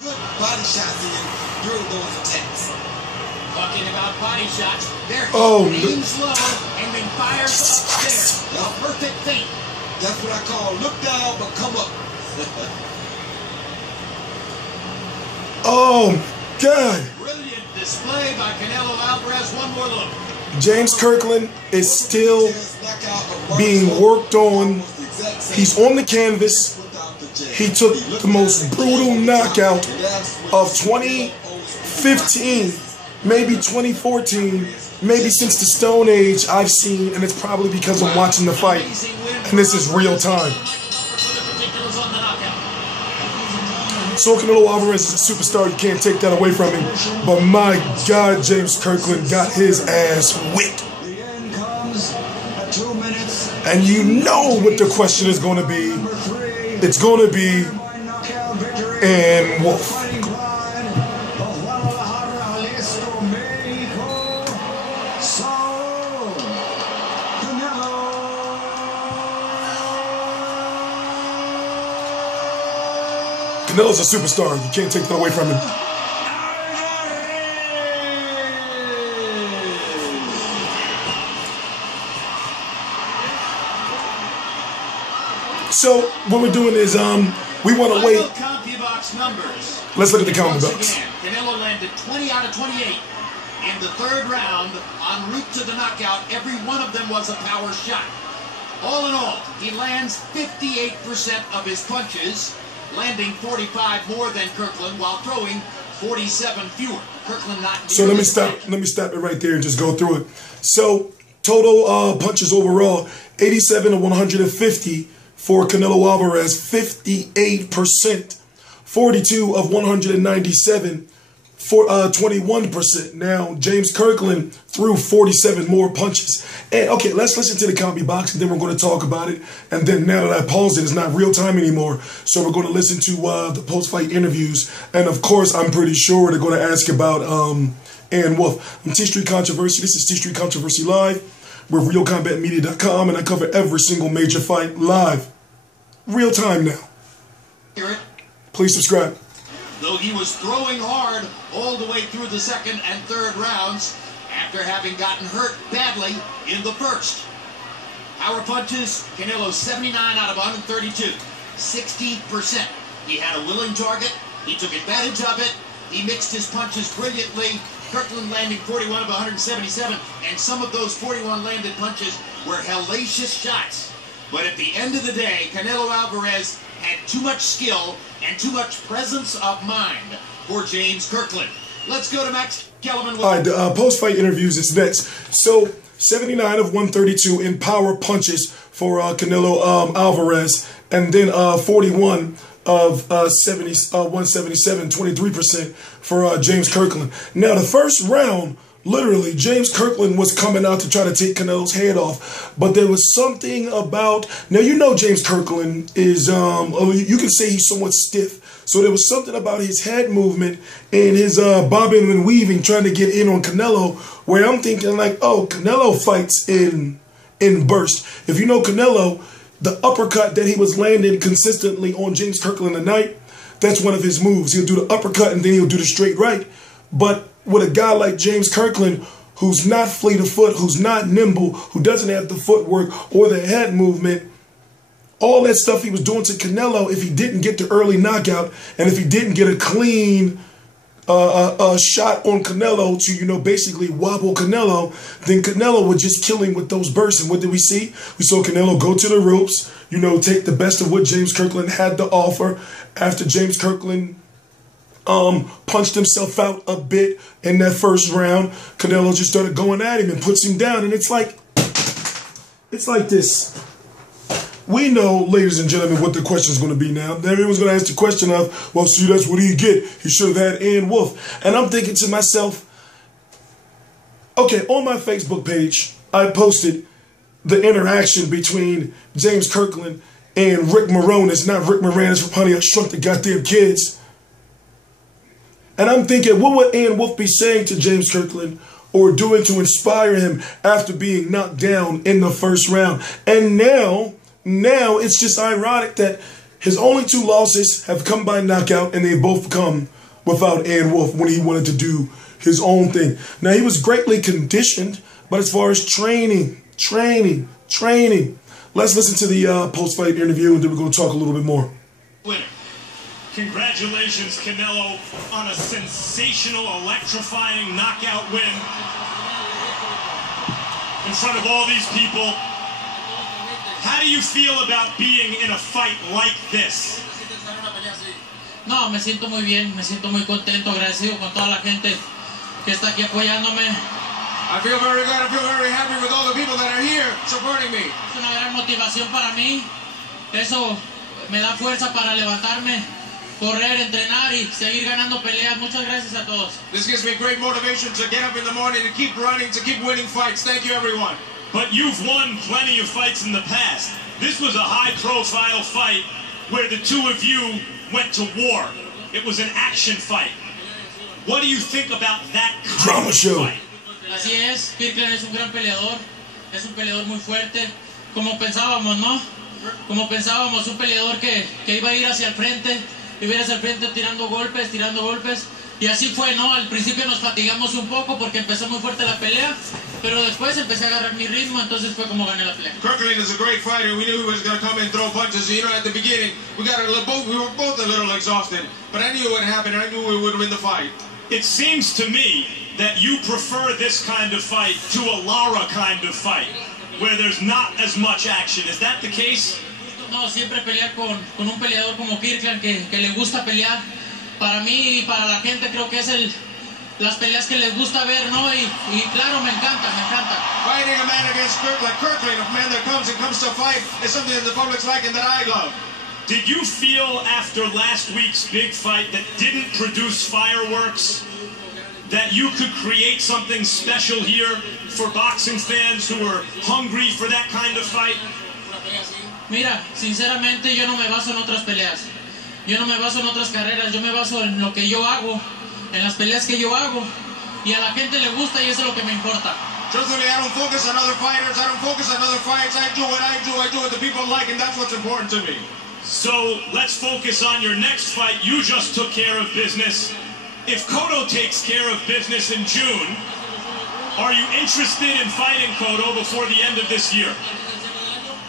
Good body shots in during those attacks. Talking about body shots, there he aims low and then fires up there. A perfect feint. That's what I call look down but come up. Oh, God. Brilliant display by Canelo Alvarez. One more look. James Kirkland is still being worked on. He's on the canvas. He took the most brutal knockout of 2015, maybe 2014, maybe since the Stone Age I've seen, and it's probably because I'm watching the fight, and this is real time. Saul Canelo Alvarez is a superstar. You can't take that away from him. But my God, James Kirkland got his ass whipped. And you know what the question is going to be. It's going to be and Wolf. Canelo's a superstar. You can't take that away from him. So what we're doing is we want to wait. Let's look at the combo box. Canelo landed 20 out of 28 in the third round en route to the knockout. Every one of them was a power shot. All in all, he lands 58% of his punches, landing 45 more than Kirkland while throwing 47 fewer. Kirkland not. So let me stop it right there and just go through it. So total punches overall, 87 to 150 for Canelo Alvarez, 58%. 42 of 197 for 21%. Now James Kirkland threw 47 more punches. And okay, let's listen to the comedy box, and then we're going to talk about it. And then now that I paused it, it's not real time anymore. So we're going to listen to the post-fight interviews. And of course, I'm pretty sure they're going to ask about and Wolf. I'm TstreeT Controversy. This is TstreeT Controversy Live. We're RealCombatMedia.com, and I cover every single major fight live. Real time now. Please subscribe. Though he was throwing hard all the way through the second and third rounds after having gotten hurt badly in the first. Power punches, Canelo 79 out of 132, 60%. He had a willing target. He took advantage of it. He mixed his punches brilliantly. Kirkland landing 41 of 177, and some of those 41 landed punches were hellacious shots. But at the end of the day, Canelo Alvarez had too much skill and too much presence of mind for James Kirkland. Let's go to Max Kellerman. All right, the post-fight interviews is next. So 79 of 132 in power punches for Canelo Alvarez, and then 41 of 177, 23% for James Kirkland. Now, the first round, literally, James Kirkland was coming out to try to take Canelo's head off, but there was something about, now you know James Kirkland is, you can say he's somewhat stiff, so there was something about his head movement and his bobbing and weaving trying to get in on Canelo, where I'm thinking like, oh, Canelo fights in burst. If you know Canelo, the uppercut that he was landing consistently on James Kirkland tonight, that's one of his moves. He'll do the uppercut and then he'll do the straight right. But with a guy like James Kirkland, who's not fleet of foot, who's not nimble, who doesn't have the footwork or the head movement, all that stuff he was doing to Canelo, if he didn't get the early knockout, and if he didn't get a clean shot on Canelo to, you know, basically wobble Canelo, then Canelo would just kill him with those bursts. And what did we see? We saw Canelo go to the ropes, you know, take the best of what James Kirkland had to offer. After James Kirkland punched himself out a bit in that first round, Canelo just started going at him and puts him down. And it's like this. We know, ladies and gentlemen, what the question is going to be now. Everyone's going to ask the question of, well, see, that's what he get. He should have had Ann Wolf. And I'm thinking to myself, okay, on my Facebook page, I posted the interaction between James Kirkland and Rick Moranis, not Rick Moranis from Honey, I Shrunk the Goddamn Kids. And I'm thinking, what would Ann Wolf be saying to James Kirkland or doing to inspire him after being knocked down in the first round? And now it's just ironic that His only 2 losses have come by knockout, and they both come without Ann Wolfe when he wanted to do his own thing. Now, he was greatly conditioned, but as far as training, let's listen to the post-fight interview, and then we're going to talk a little bit more. Winner. Congratulations, Canelo, on a sensational, electrifying knockout win in front of all these people. How do you feel about being in a fight like this? No, me siento muy bien, me siento muy contento, agradecido con toda la gente que está aquí apoyándome. I feel very good, I feel very happy with all the people that are here supporting me. Es una gran motivación para mí. Eso me da fuerza para levantarme, correr, entrenar y seguir ganando peleas. Muchas gracias a todos. This gives me great motivation to get up in the morning, to keep running, to keep winning fights. Thank you, everyone. But you've won plenty of fights in the past. This was a high-profile fight where the 2 of you went to war. It was an action fight. What do you think about that kind of fight? Así es, Kirkland es un gran peleador, es un peleador muy fuerte, como pensábamos, ¿no? Como pensábamos, un peleador que iba a ir hacia el frente, tirando golpes, y así fue, ¿no? Al principio nos fatigamos un poco porque empezó muy fuerte la pelea, pero después empecé a agarrar mi ritmo, entonces fue como gané la pelea. Kirkland is a great fighter. We knew he was going to come and throw punches. You know, at the beginning, we were both a little exhausted, but I knew what happened, and I knew we would win the fight. It seems to me that you prefer this kind of fight to a Lara kind of fight, where there's not as much action. Is that the case? No, siempre pelear con un peleador como Kirkland que le gusta pelear. Para mí y para la gente creo que es las peleas que les gusta ver, ¿no? Y claro, me encanta. Fighting a man against Kirkland, a man that comes to fight, is something that the public's like and that I love. Did you feel after last week's big fight that didn't produce fireworks that you could create something special here for boxing fans who are hungry for that kind of fight? Mira, sinceramente yo no me baso en otras peleas. Yo no me baso en otras carreras, yo me baso en lo que yo hago, en las peleas que yo hago, y a la gente le gusta y eso es lo que me importa. Truthfully, I don't focus on other fighters, I don't focus on other fights, I do what I do what the people like, and that's what's important to me. So, let's focus on your next fight. You just took care of business. If Cotto takes care of business in June, are you interested in fighting Cotto before the end of this year?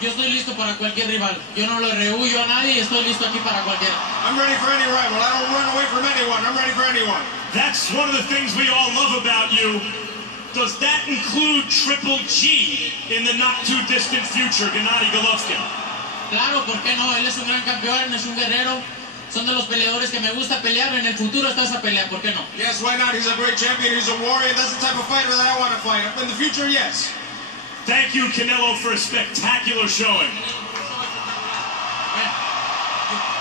Yo estoy listo para cualquier rival. Yo no lo rehuyo a nadie y estoy listo aquí para cualquiera. I'm ready for any rival. I don't run away from anyone. I'm ready for anyone. That's one of the things we all love about you. Does that include Triple G in the not-too-distant future, Gennady Golovkin? Claro, ¿por qué no? Él es un gran campeón, es un guerrero. Son de los peleadores que me gusta pelear. En el futuro está esa pelea, ¿por qué no? Yes, why not? He's a great champion. He's a warrior. That's the type of fighter that I want to fight. In the future, yes. Thank you, Canelo, for a spectacular showing.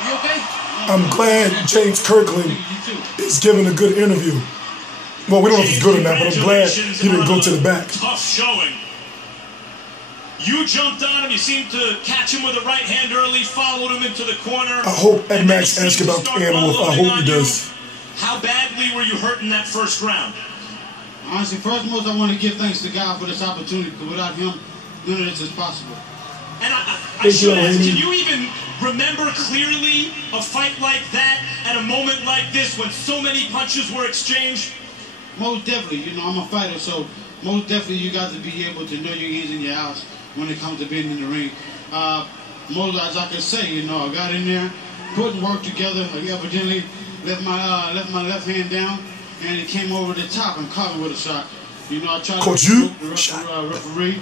You okay? I'm glad James Kirkland is giving a good interview. Well, we don't know if it's good or not, but I'm glad he didn't go to the back. Tough showing. You jumped on him. You seemed to catch him with a right hand early, followed him into the corner. I hope Ed Max asks about Ann Wolfe. I hope he does. How badly were you hurt in that first round? Honestly, first and most, I want to give thanks to God for this opportunity, because without him, none of this is possible. And I should ask, can you even remember clearly a fight like that at a moment like this when so many punches were exchanged? Most definitely. You know, I'm a fighter, so most definitely you got to be able to know your ins and your outs when it comes to being in the ring. Most, as I can say, you know, I got in there, putting work together. I evidently left my left hand down, and it came over the top and caught me with a shot. You know, I tried to the referee.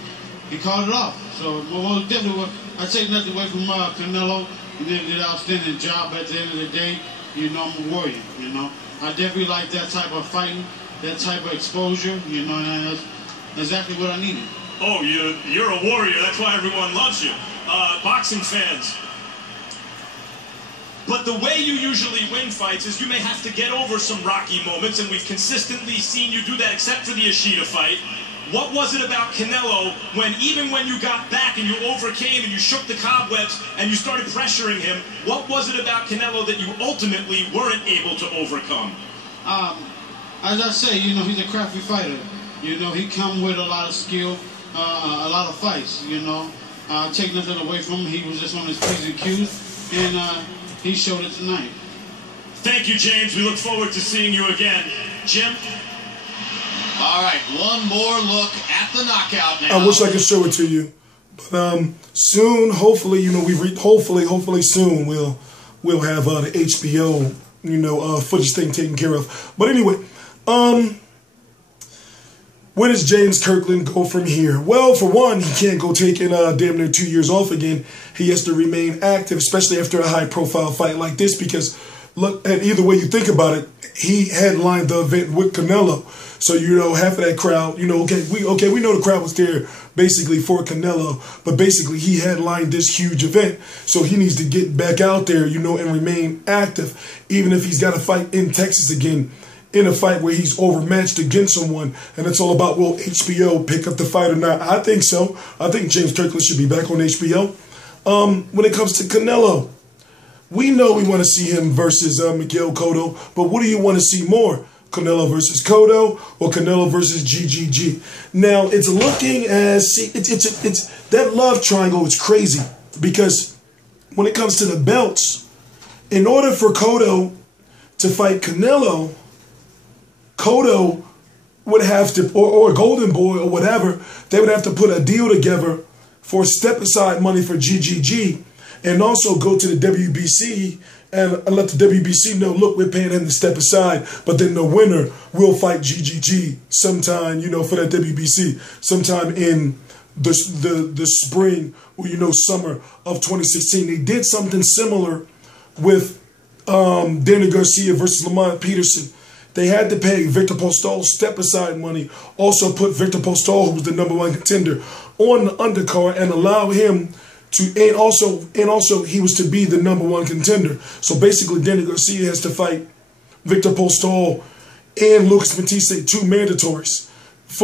He called it off. So most definitely, I take nothing away from Canelo. He did an outstanding job. At the end of the day, you know, I'm a warrior. You know, I definitely like that type of fighting, that type of exposure. You know, and that's exactly what I needed. Oh, you're a warrior. That's why everyone loves you. Boxing fans. But the way you usually win fights is you may have to get over some rocky moments, and we've consistently seen you do that except for the Ishida fight. What was it about Canelo when, even when you got back and you overcame and you shook the cobwebs and you started pressuring him, what was it about Canelo that you ultimately weren't able to overcome? As I say, you know, he's a crafty fighter. You know, he come with a lot of skill, a lot of fights, you know. Take nothing away from him. He was just on his P's and Q's. and he showed it tonight. Thank you, James. We look forward to seeing you again. Jim? All right, one more look at the knockout now. I wish I could show it to you, but soon, hopefully, you know, hopefully soon we'll have the HBO, you know, footage thing taken care of. But anyway, where does James Kirkland go from here? Well, for one, he can't go taking damn near 2 years off again. He has to remain active, especially after a high-profile fight like this, because look, and either way you think about it, he headlined the event with Canelo. So, you know, half of that crowd, you know, we know the crowd was there basically for Canelo, but basically he headlined this huge event. So he needs to get back out there, you know, and remain active, even if he's got to fight in Texas again, in a fight where he's overmatched against someone. And it's all about, will HBO pick up the fight or not? I think so. I think James Kirkland should be back on HBO. When it comes to Canelo, we know we want to see him versus Miguel Cotto, but what do you want to see more? Canelo versus Cotto or Canelo versus GGG? Now, it's looking as, see, it's that love triangle is crazy, because when it comes to the belts, in order for Cotto to fight Canelo, Cotto would have to, or Golden Boy or whatever, they would have to put a deal together for step-aside money for GGG, and also go to the WBC and let the WBC know, look, we're paying him to step aside, but then the winner will fight GGG sometime, you know, for that WBC, sometime in the spring or, you know, summer of 2016. They did something similar with Danny Garcia versus Lamont Peterson. They had to pay Victor Postol step-aside money, also put Victor Postol, who was the #1 contender, on the undercard and allow him to, and also he was to be the #1 contender. So basically, Danny Garcia has to fight Victor Postol and Lucas Matisse, 2 mandatories,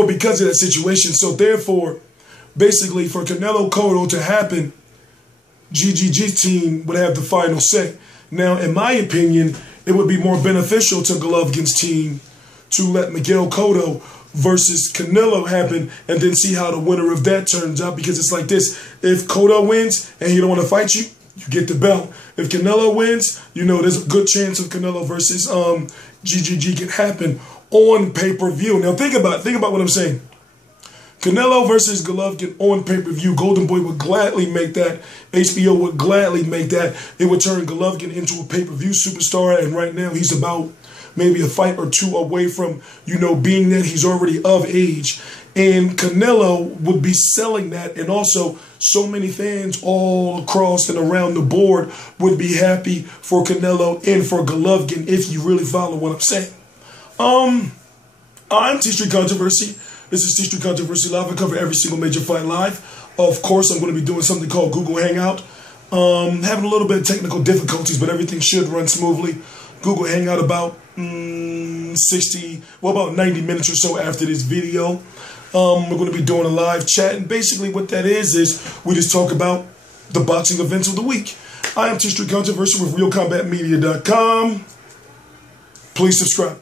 because of that situation. So therefore, basically, for Canelo Cotto to happen, GGG's team would have the final say. Now, in my opinion, it would be more beneficial to Golovkin's team to let Miguel Cotto versus Canelo happen and then see how the winner of that turns out, because it's like this. If Cotto wins and he don't want to fight you, you get the belt. If Canelo wins, you know, there's a good chance of Canelo versus GGG can happen on pay-per-view. Now think about what I'm saying. Canelo versus Golovkin on pay-per-view. Golden Boy would gladly make that. HBO would gladly make that. It would turn Golovkin into a pay-per-view superstar, and right now he's about maybe a fight or 2 away from, you know, being that he's already of age. And Canelo would be selling that, and also so many fans all across and around the board would be happy for Canelo and for Golovkin, if you really follow what I'm saying. I'm TstreeT Controversy. This is TstreeT Controversy Live. I cover every single major fight live. Of course, I'm going to be doing something called Google Hangout. Having a little bit of technical difficulties, but everything should run smoothly. Google Hangout about 90 minutes or so after this video. We're going to be doing a live chat, and basically what that is we just talk about the boxing events of the week. I am TstreeT Controversy with RealCombatMedia.com. Please subscribe.